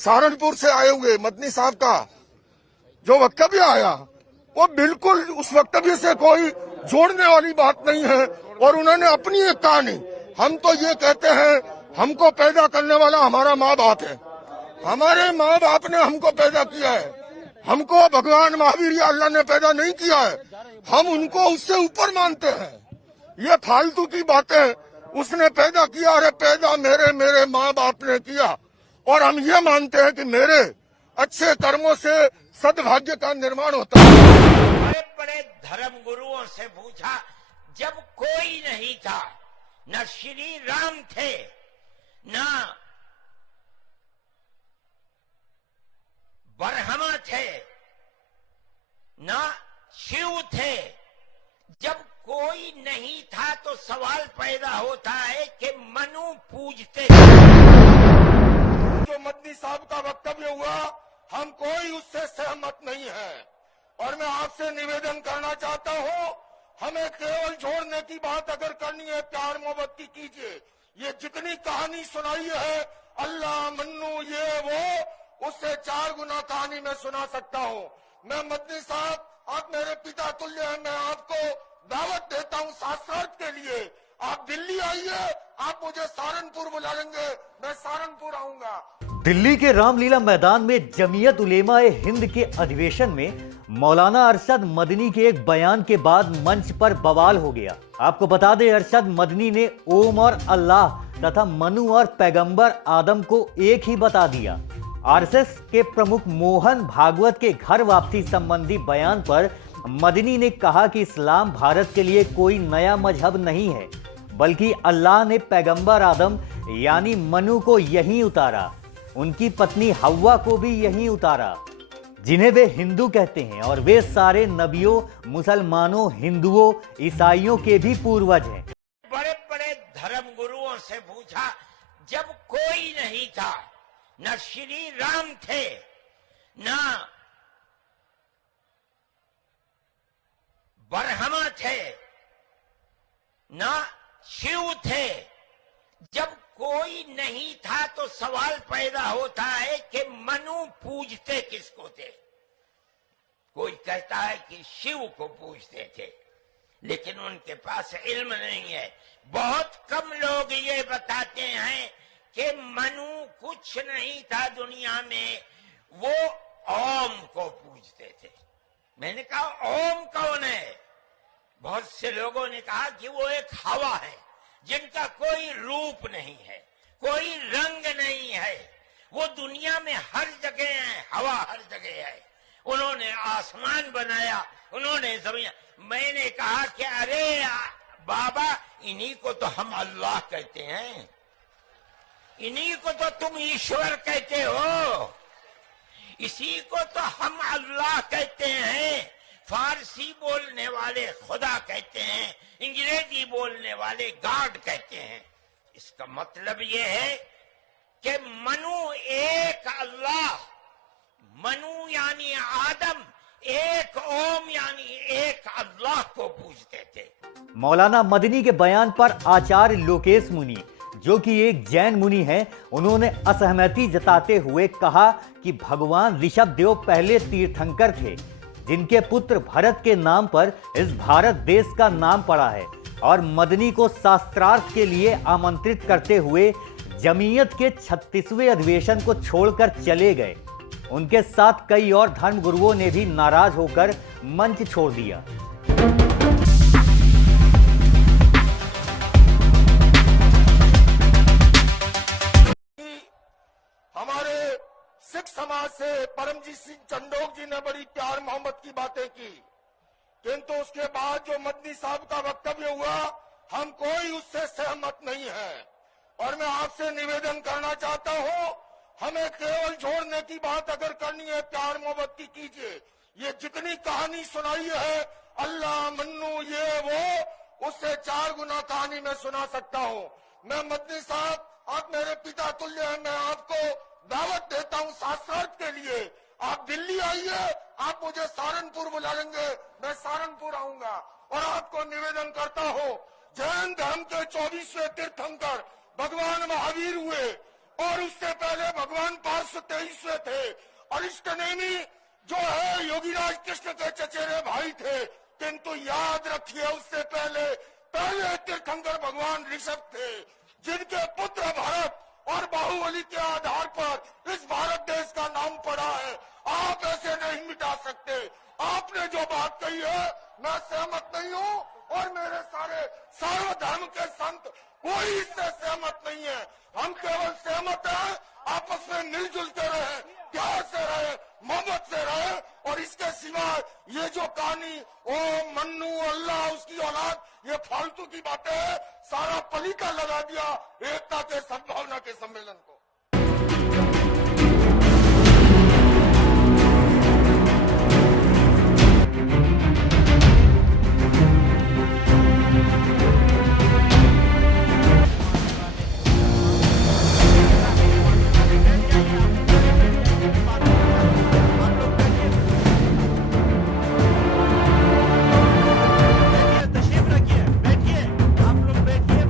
सहारनपुर से आए हुए मदनी साहब का जो वक्तव्य आया वो बिल्कुल उस वक्तव्य से कोई जोड़ने वाली बात नहीं है। और उन्होंने अपनी एक कहानी, हम तो ये कहते हैं हमको पैदा करने वाला हमारा माँ बाप है, हमारे माँ बाप ने हमको पैदा किया है, हमको भगवान महावीर या अल्लाह ने पैदा नहीं किया है, हम उनको उससे ऊपर मानते हैं। ये फालतू की बातें, उसने पैदा किया, अरे पैदा मेरे माँ बाप ने किया, और हम ये मानते हैं कि मेरे अच्छे कर्मों से सद्भाग्य का निर्माण होता है। बड़े बड़े धर्म गुरुओं से पूछा, जब कोई नहीं था, न श्री राम थे, न बरहमा थे, न शिव थे, जब कोई नहीं था तो सवाल पैदा होता है कि मनु पूजते। जो मदनी साहब का वक्तव्य हुआ, हम कोई उससे सहमत नहीं है, और मैं आपसे निवेदन करना चाहता हूं, हमें केवल जोड़ने की बात अगर करनी है, प्यार मोहब्बत की कीजिए। ये जितनी कहानी सुनाई है अल्लाह मन्नू ये वो, उससे 4 गुना कहानी मैं सुना सकता हूं। मैं मदनी साहब, आप मेरे पिता तुल्य हैं, मैं आपको दावत देता हूं शास्त्रार्थ के लिए। आप दिल्ली आइए, आप मुझे सहारनपुर बुला लेंगे, मैं सहारनपुर आऊंगा। दिल्ली के रामलीला मैदान में जमीयत उलेमा ए हिंद के अधिवेशन में मौलाना अरशद मदनी के एक बयान के बाद मंच पर बवाल हो गया। आपको बता दें, अरशद मदनी ने ओम और अल्लाह तथा मनु और पैगंबर आदम को एक ही बता दिया। आरएसएस के प्रमुख मोहन भागवत के घर वापसी संबंधी बयान पर मदनी ने कहा कि इस्लाम भारत के लिए कोई नया मजहब नहीं है, बल्कि अल्लाह ने पैगंबर आदम यानी मनु को यहीं उतारा, उनकी पत्नी हव्वा को भी यहीं उतारा, जिन्हें वे हिंदू कहते हैं, और वे सारे नबियों, मुसलमानों, हिंदुओं, ईसाइयों के भी पूर्वज हैं। बड़े बड़े धर्म गुरुओं से पूछा, जब कोई नहीं था, न श्री राम थे, न बरहमा थे, न शिव थे, जब कोई नहीं था तो सवाल पैदा होता है कि मनु पूजते किसको थे। कोई कहता है कि शिव को पूजते थे, लेकिन उनके पास इल्म नहीं है। बहुत कम लोग ये बताते हैं कि मनु कुछ नहीं था दुनिया में, वो ओम को पूजते थे। मैंने कहा ओम कौन है? बहुत से लोगों ने कहा कि वो एक हवा है, जिनका कोई रूप नहीं है, कोई रंग नहीं है, वो दुनिया में हर जगह है, हवा हर जगह है। उन्होंने आसमान बनाया, उन्होंने जमीन। मैंने कहा कि अरे बाबा, इन्हीं को तो हम अल्लाह कहते हैं, इन्हीं को तो तुम ईश्वर कहते हो, इसी को तो हम अल्लाह कहते हैं। फारसी बोलने वाले खुदा कहते हैं, अंग्रेजी बोलने वाले गॉड कहते हैं। इसका मतलब यह है कि मनु एक अल्लाह, मनु यानी आदम, एक ओम यानी एक अल्लाह को पूजते थे। मौलाना मदनी के बयान पर आचार्य लोकेश मुनि, जो कि एक जैन मुनि हैं, उन्होंने असहमति जताते हुए कहा कि भगवान ऋषभ देव पहले तीर्थंकर थे, जिनके पुत्र भरत के नाम पर इस भारत देश का नाम पड़ा है, और मदनी को शास्त्रार्थ के लिए आमंत्रित करते हुए जमीयत के 36वें अधिवेशन को छोड़कर चले गए। उनके साथ कई और धर्म गुरुओं ने भी नाराज होकर मंच छोड़ दिया। हमारे सिख समाज से परमजीत सिंह चंडोक जी ने बड़ी प्यार मोहब्बत की बातें की, किंतु उसके बाद जो मदनी साहब का वक्तव्य हुआ, हम कोई उससे सहमत नहीं है। और मैं आपसे निवेदन करना चाहता हूं, हमें केवल जोड़ने की बात अगर करनी है, प्यार मोहब्बत की कीजिए। ये जितनी कहानी सुनाई है अल्लाह मन्नू ये वो, उससे 4 गुना कहानी मैं सुना सकता हूं। मैं मदनी साहब, आप मेरे पिता तुल्य हैं, मैं आपको दावत देता हूं शास्त्रार्थ के लिए। आप दिल्ली आइए, आप मुझे सहारनपुर बुला लेंगे, मैं सहारनपुर आऊंगा। और आपको निवेदन करता हूं, जैन धर्म के 24वें तीर्थंकर भगवान महावीर हुए, और उससे पहले भगवान 523वें थे। अरिष्टनेमी जो है योगीराज कृष्ण के चचेरे भाई थे, किंतु याद रखिए उससे पहले तीर्थंकर भगवान ऋषभ थे, जिनके पुत्र भरत और बाहुबली के आधार पर इस भारत देश का नाम पड़ा है। आप ऐसे नहीं मिटा सकते। आपने जो बात कही है मैं सहमत नहीं हूँ, और मेरे सारे सर्वधर्म के संत कोई इससे सहमत नहीं है। हम केवल सहमत हैं आपस में मिलजुल के रहे, प्यार से रहे, मोहब्बत से रहे, और इसके सिवा ये जो कहानी ओ मन्नू अल्लाह उसकी औलाद, ये फालतू की बातें है। सारा पलीका लगा दिया एकता के सद्भावना के सम्मेलन को।